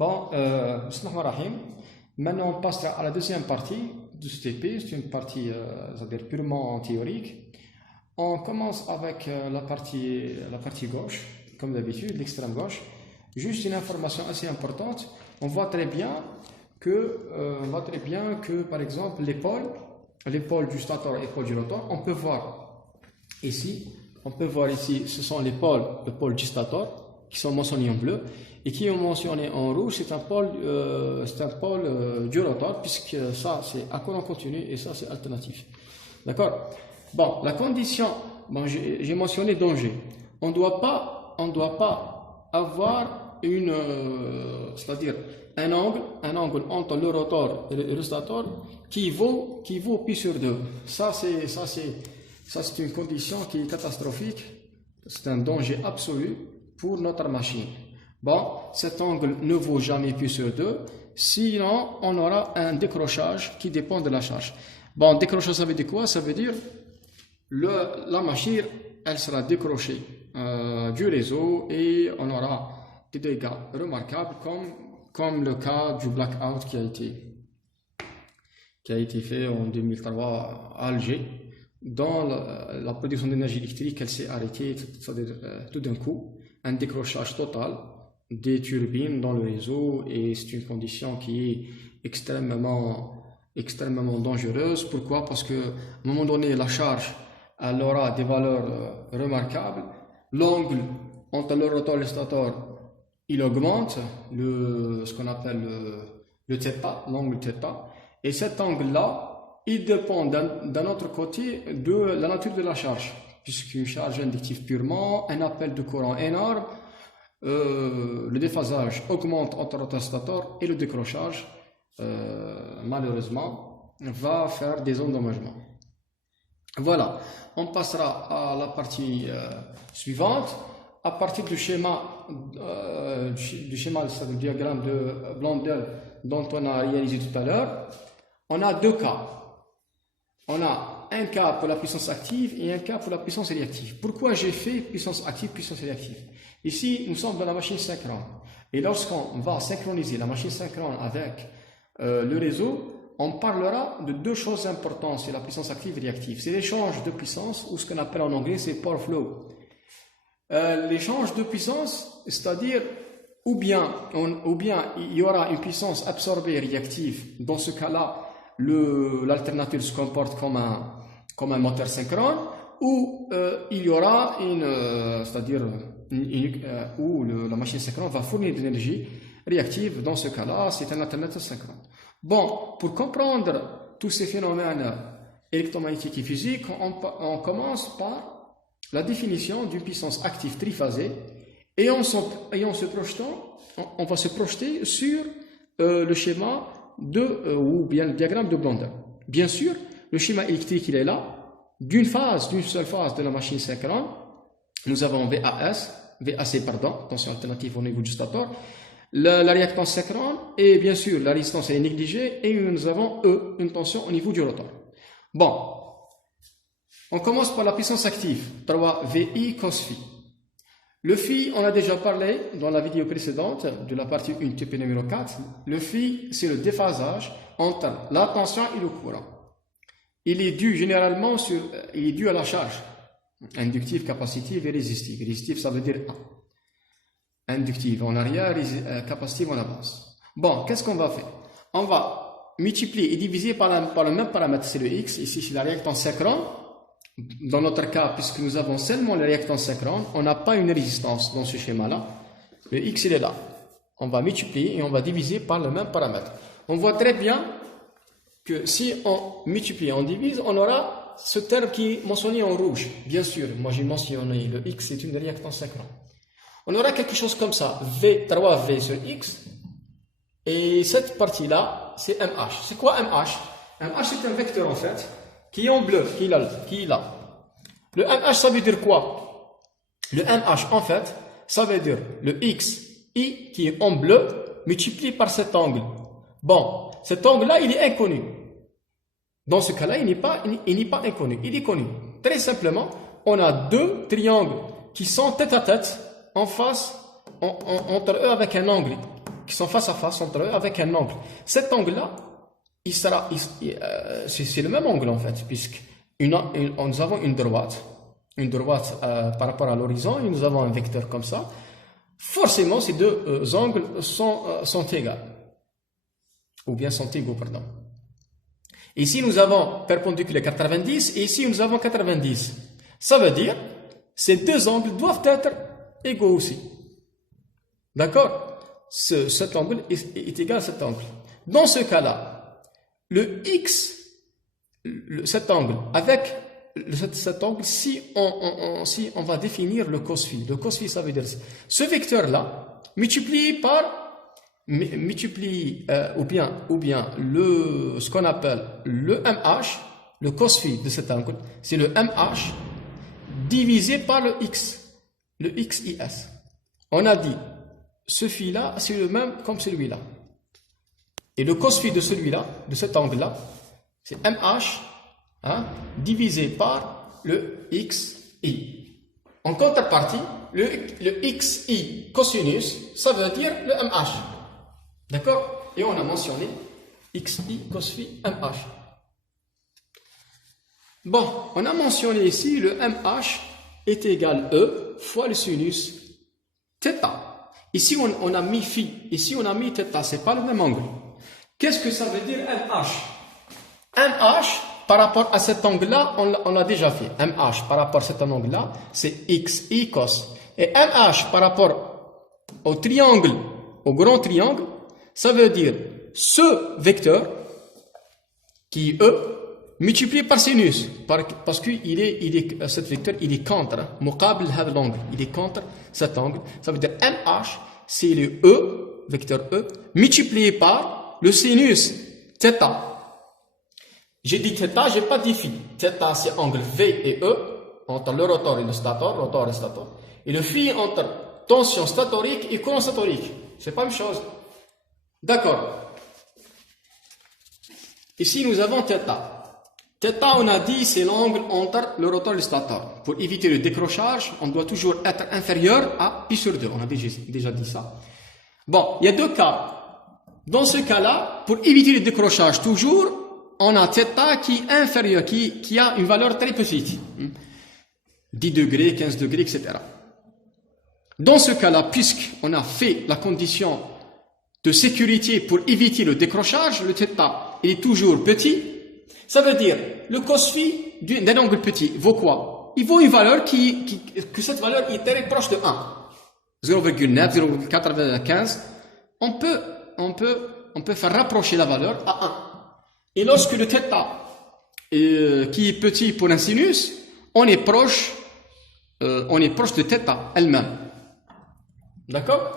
Bon, bismillahirrahmanirrahim. Maintenant, on passera à la deuxième partie de ce TP. C'est une partie c'est-à-dire purement théorique. On commence avec la partie gauche, comme d'habitude, l'extrême gauche. Juste une information assez importante. On voit très bien que par exemple, l'épaule du stator et l'épaule du rotor, on peut voir ici, ce sont les pôles du stator qui sont mentionnés en bleu et qui est mentionné en rouge, c'est un pôle du rotor, puisque ça c'est à courant continu et ça c'est alternatif. D'accord? Bon, la condition, bon, j'ai mentionné danger. On ne doit pas avoir c'est-à-dire un angle entre le rotor et le stator qui vaut pi sur 2. Ça c'est une condition qui est catastrophique. C'est un danger absolu pour notre machine. Bon, cet angle ne vaut jamais pi sur 2, sinon on aura un décrochage qui dépend de la charge. Bon, décrochage, ça veut dire quoi? Ça veut dire la machine, elle sera décrochée du réseau et on aura des dégâts remarquables comme le cas du blackout qui a été fait en 2003 à Alger. Dans la production d'énergie électrique, elle s'est arrêtée tout d'un coup, un décrochage total des turbines dans le réseau, et c'est une condition qui est extrêmement dangereuse. Pourquoi? Parce que à un moment donné, la charge elle aura des valeurs remarquables. L'angle entre le rotor et le stator, il augmente, ce qu'on appelle le θ, l'angle θ, et cet angle-là, il dépend d'un autre côté de la nature de la charge, puisqu'une charge inductive purement, un appel de courant énorme, le déphasage augmente entre rotor et stator, et le décrochage, malheureusement, va faire des endommagements. Voilà, on passera à la partie suivante. À partir du schéma, c'est le diagramme de Blondel dont on a réalisé tout à l'heure, on a deux cas. On a un cas pour la puissance active et un cas pour la puissance réactive. Pourquoi j'ai fait puissance active, puissance réactive? Ici, nous sommes dans la machine synchrone. Et lorsqu'on va synchroniser la machine synchrone avec le réseau, on parlera de deux choses importantes, c'est la puissance active et réactive. C'est l'échange de puissance, ou ce qu'on appelle en anglais, c'est power flow. L'échange de puissance, c'est-à-dire ou bien il y aura une puissance absorbée réactive. Dans ce cas-là, l'alternative se comporte comme un moteur synchrone, ou il y aura où la machine synchrone va fournir de l'énergie réactive. Dans ce cas-là, c'est un alternateur synchrone. Bon, pour comprendre tous ces phénomènes électromagnétiques et physiques, on commence par la définition d'une puissance active triphasée, et on va se projeter sur le schéma ou bien le diagramme de Blondel. Bien sûr, le schéma électrique il est là, d'une seule phase de la machine synchrone. Nous avons VAC, tension alternative au niveau du stator, la réactance synchrone, et bien sûr la résistance est négligée, et nous avons une tension au niveau du rotor. Bon. On commence par la puissance active, 3 VI cos phi. Le phi, on a déjà parlé dans la vidéo précédente de la partie 1 TP numéro 4. Le phi, c'est le déphasage entre la tension et le courant. Il est dû généralement à la charge inductive, capacitive et résistive. Résistive, ça veut dire 1. Inductive en arrière, capacitive en avance. Bon, qu'est-ce qu'on va faire? On va multiplier et diviser par le même paramètre, c'est le X. Ici, c'est la réactance synchrone. Dans notre cas, puisque nous avons seulement la réactance synchrone, on n'a pas une résistance dans ce schéma-là. Le X, il est là. On va multiplier et on va diviser par le même paramètre. On voit très bien que si on multiplie, on divise, on aura ce terme qui est mentionné en rouge. Bien sûr, moi j'ai mentionné le X, c'est une réactance synchrone. On aura quelque chose comme ça, 3V sur X. Et cette partie-là, c'est MH. C'est quoi MH? MH, c'est un vecteur en fait, qui est en bleu, qui est là. Le MH, ça veut dire quoi? Le MH, en fait, ça veut dire le XI qui est en bleu multiplié par cet angle. Bon, cet angle-là, il est inconnu. Dans ce cas-là, il n'est pas inconnu, il est connu. Très simplement, on a deux triangles qui sont tête à tête, en face, entre eux avec un angle qui sont face à face entre eux avec un angle. Cet angle-là, c'est le même angle en fait, puisque nous avons une droite par rapport à l'horizon, et nous avons un vecteur comme ça. Forcément, ces deux angles sont égaux, ou bien sont égaux, pardon. Ici, nous avons perpendiculaire 90, et ici, nous avons 90. Ça veut dire, ces deux angles doivent être égaux aussi. D'accord? Cet angle est égal à cet angle. Dans ce cas-là, le x, cet angle, avec cet angle, si on va définir le cos phi. Le cos phi, ça veut dire ce vecteur-là multiplié par ou bien ce qu'on appelle le MH, le cos phi de cet angle, c'est le MH divisé par le XIS. On a dit, ce phi-là, c'est le même comme celui-là. Et le cos phi de celui-là, de cet angle-là, c'est MH divisé par le XI. En contrepartie, le XI cosinus, ça veut dire le MH. D'accord? Et on a mentionné XI cos phi MH. Bon, on a mentionné ici le MH est égal E fois le sinus θ. Ici, on a mis phi, ici, on a mis θ, c'est pas le même angle. Qu'est-ce que ça veut dire MH? MH, par rapport à cet angle-là, on l'a déjà fait. MH, par rapport à cet angle-là, c'est XI cos. Et MH, par rapport au triangle, au grand triangle, ça veut dire ce vecteur, qui est E, multiplié par sinus, parce que cet vecteur, il est contre, muqabil had l'angle, il est contre cet angle. Ça veut dire MH, c'est le E, vecteur E, multiplié par le sinus θ. J'ai dit θ, j'ai pas dit phi. θ, c'est angle V et E, entre le rotor et le stator, rotor et stator. Et le phi entre tension statorique et courant statorique. C'est pas la même chose. D'accord. Ici, nous avons θ. θ, on a dit, c'est l'angle entre le rotor et le stator. Pour éviter le décrochage, on doit toujours être inférieur à pi sur 2. On a déjà dit ça. Bon, il y a deux cas. Dans ce cas-là, pour éviter le décrochage, toujours, on a θ qui est inférieur, qui a une valeur très petite. 10 degrés, 15 degrés, etc. Dans ce cas-là, puisqu'on a fait la condition de sécurité pour éviter le décrochage, le θ est toujours petit. Ça veut dire, le cos phi d'un angle petit vaut quoi? Il vaut une valeur que cette valeur est très proche de 1. 0,9, 0,95. On peut faire rapprocher la valeur à 1. Et lorsque le θ, qui est petit pour un sinus, on est proche de θ elle-même. D'accord?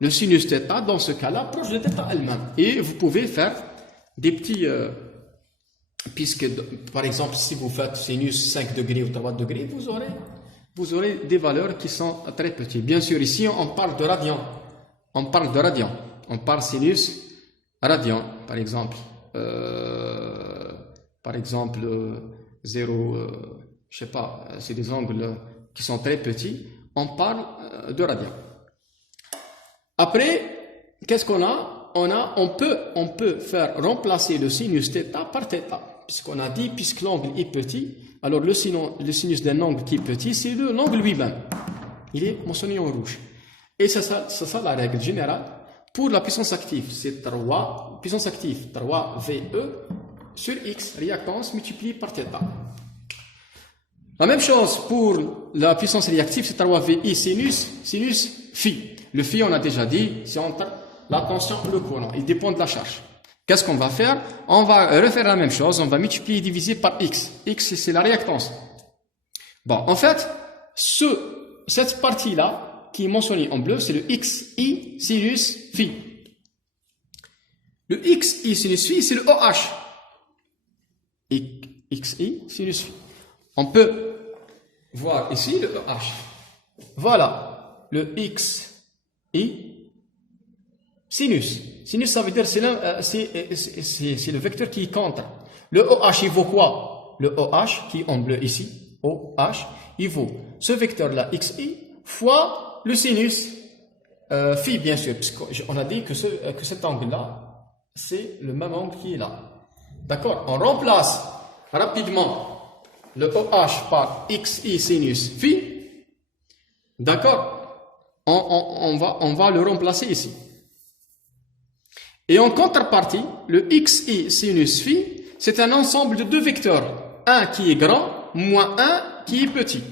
Le sinus θ, dans ce cas-là, proche de θ elle-même. Et vous pouvez faire des petits... puisque, par exemple, si vous faites sinus 5 degrés ou 3 degrés, vous aurez des valeurs qui sont très petites. Bien sûr, ici, on parle de radian. On parle sinus radian, par exemple. 0, je sais pas, c'est des angles qui sont très petits. On parle de radian. Après, qu'est-ce qu'on a? On peut faire remplacer le sinus θ par θ. Puisqu'on a dit, puisque l'angle est petit, alors le sinus d'un angle qui est petit, c'est l'angle lui-même. Il est mentionné en rouge. Et c'est ça la règle générale. Pour la puissance active, c'est 3, puissance active, 3VE sur X, réactance multipliée par θ. La même chose pour la puissance réactive, c'est 3VI sinus phi. Le phi, on a déjà dit, c'est entre la tension et le courant. Il dépend de la charge. Qu'est-ce qu'on va faire? On va refaire la même chose. On va multiplier et diviser par X. X, c'est la réactance. Bon, en fait, cette partie-là, qui est mentionnée en bleu, c'est le XI sinus phi. Le XI sinus phi, c'est le OH. Et XI sinus phi. On peut voir ici le OH. Voilà, le XI sinus. Sinus, ça veut dire c'est le vecteur qui est contre. Le OH, il vaut quoi? Le OH, qui est en bleu ici, OH, il vaut ce vecteur-là, XI, fois le sinus Phi, bien sûr, puisqu'on a dit que cet angle-là, c'est le même angle qui est là. D'accord? On remplace rapidement le OH par XI sinus phi. D'accord? On va le remplacer ici. Et en contrepartie, le XI sinus phi, c'est un ensemble de deux vecteurs. Un qui est grand, moins un qui est petit.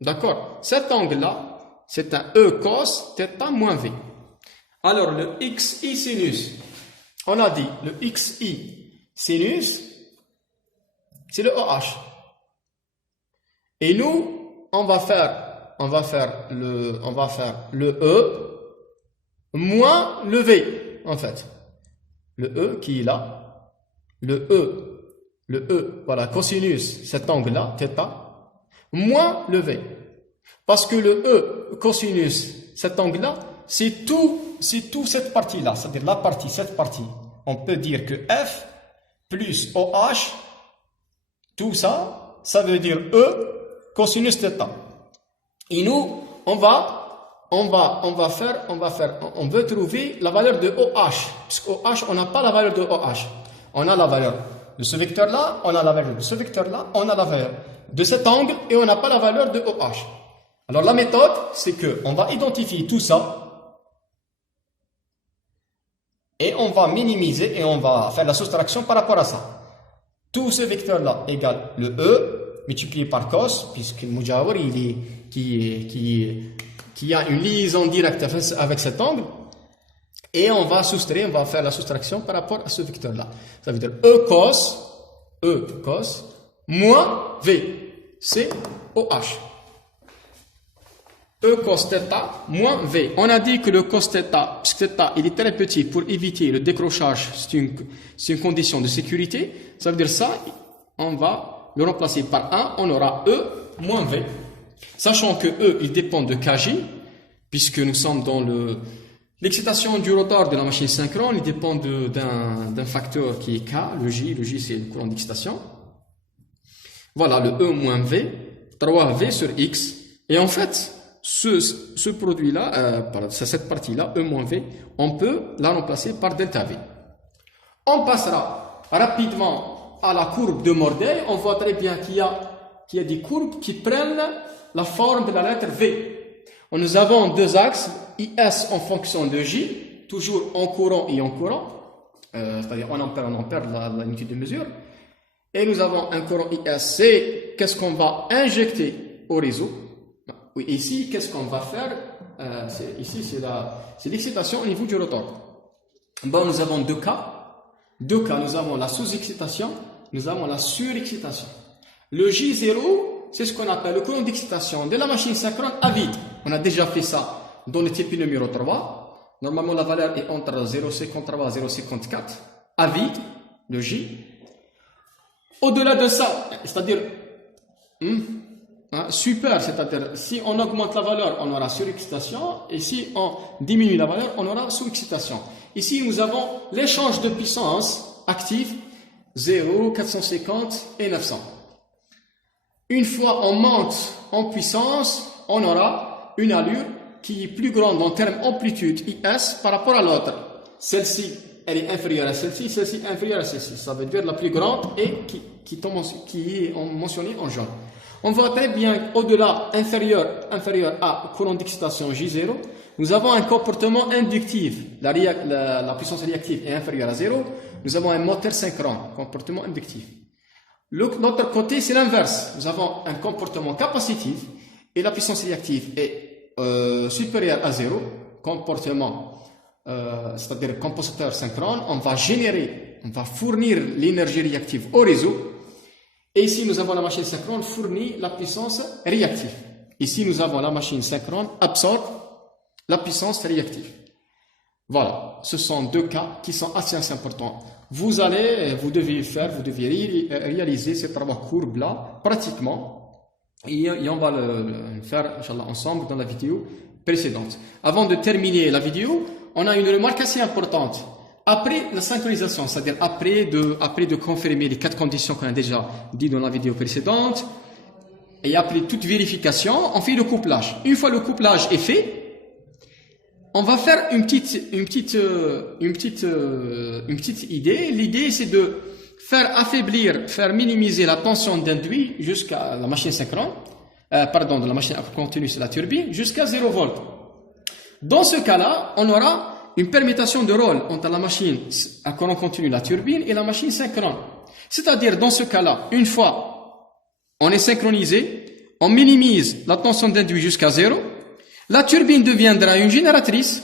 D'accord? Cet angle-là, c'est un E cos θ moins V. Alors, le XI sinus, on a dit, le XI sinus, c'est le OH. Et nous, on va faire le E moins le V, en fait. Le E qui est là, le E, voilà, cosinus, cet angle-là, θ, moins le V. Parce que le E cosinus, cet angle-là, c'est tout cette partie-là, c'est-à-dire cette partie. On peut dire que F plus OH, tout ça, ça veut dire E cosinus θ. Et nous, on veut trouver la valeur de OH. Puisque OH, on n'a pas la valeur de OH. On a la valeur de ce vecteur-là, on a la valeur de ce vecteur-là, on a la valeur de cet angle et on n'a pas la valeur de OH. Alors la méthode, c'est que on va identifier tout ça et on va minimiser et on va faire la soustraction par rapport à ça. Tout ce vecteur-là égale le E multiplié par cos, puisque le Mujawar, qui a une liaison directe avec cet angle, et on va faire la soustraction par rapport à ce vecteur-là. Ça veut dire E cos moins V, c'est OH. E cos θ moins V. On a dit que le cos θ, puisque θ il est très petit pour éviter le décrochage, c'est une condition de sécurité. Ça veut dire ça, on va le remplacer par 1, on aura E moins V. Sachant que E, il dépend de kj, puisque nous sommes dans l'excitation du rotor de la machine synchrone, il dépend d'un facteur qui est K, le J c'est le courant d'excitation. Voilà, le E moins V, 3V sur X. Et en fait, ce produit-là, cette partie-là, E moins V, on peut la remplacer par delta V. On passera rapidement à la courbe de Mordell. On voit très bien qu'il y a des courbes qui prennent la forme de la lettre V. Nous avons deux axes, IS en fonction de J, toujours en courant et en courant, c'est-à-dire en ampère l'unité de mesure. Et nous avons un courant IS, c'est qu'est-ce qu'on va injecter au réseau. Oui, ici, qu'est-ce qu'on va faire? Ici, c'est l'excitation au niveau du rotor. Bon, nous avons deux cas. Nous avons la sous-excitation, nous avons la surexcitation. Le J0, c'est ce qu'on appelle le courant d'excitation de la machine synchrone à vide. On a déjà fait ça dans le type numéro 3. Normalement, la valeur est entre 0,53 et 0,54 à vide, le J. Au-delà de ça, c'est-à-dire super, c'est-à-dire si on augmente la valeur, on aura surexcitation, et si on diminue la valeur, on aura sous-excitation. Ici, nous avons l'échange de puissance active 0, 450 et 900. Une fois on monte en puissance, on aura une allure qui est plus grande en termes amplitude IS par rapport à l'autre. Celle-ci, elle est inférieure à celle-ci, celle-ci inférieure à celle-ci. Ça veut dire la plus grande et qui est mentionnée en jaune. On voit très bien au-delà, inférieur à courant d'excitation J0, nous avons un comportement inductif. La puissance réactive est inférieure à 0. Nous avons un moteur synchrone, comportement inductif. L'autre côté, c'est l'inverse. Nous avons un comportement capacitif et la puissance réactive est supérieure à 0. Comportement, c'est-à-dire compositeur synchrone. On va fournir l'énergie réactive au réseau. Et ici, nous avons la machine synchrone fournit la puissance réactive. Ici, nous avons la machine synchrone absorbe la puissance réactive. Voilà, ce sont deux cas qui sont assez importants. Vous devez réaliser ces trois courbes-là pratiquement et on va le faire, Inch'Allah, ensemble dans la vidéo précédente. Avant de terminer la vidéo, on a une remarque assez importante. Après la synchronisation, c'est-à-dire après de confirmer les 4 conditions qu'on a déjà dit dans la vidéo précédente, et après toute vérification, on fait le couplage. Une fois le couplage est fait, on va faire une petite idée. L'idée, c'est de faire affaiblir, faire minimiser la tension d'induit jusqu'à la machine synchrone, de la machine à continu, c'est la turbine, jusqu'à 0 volt. Dans ce cas-là, on aura une permutation de rôle entre la machine à courant continu, la turbine, et la machine synchrone. C'est-à-dire, dans ce cas-là, une fois on est synchronisé, on minimise la tension d'induit jusqu'à 0, la turbine deviendra une génératrice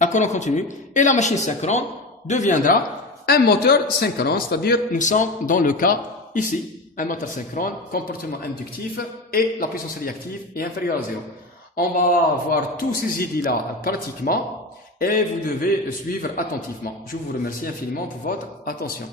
à courant continu, et la machine synchrone deviendra un moteur synchrone, c'est-à-dire, nous sommes dans le cas ici, un moteur synchrone, comportement inductif, et la puissance réactive est inférieure à 0. On va voir tous ces idées-là pratiquement, et vous devez suivre attentivement. Je vous remercie infiniment pour votre attention.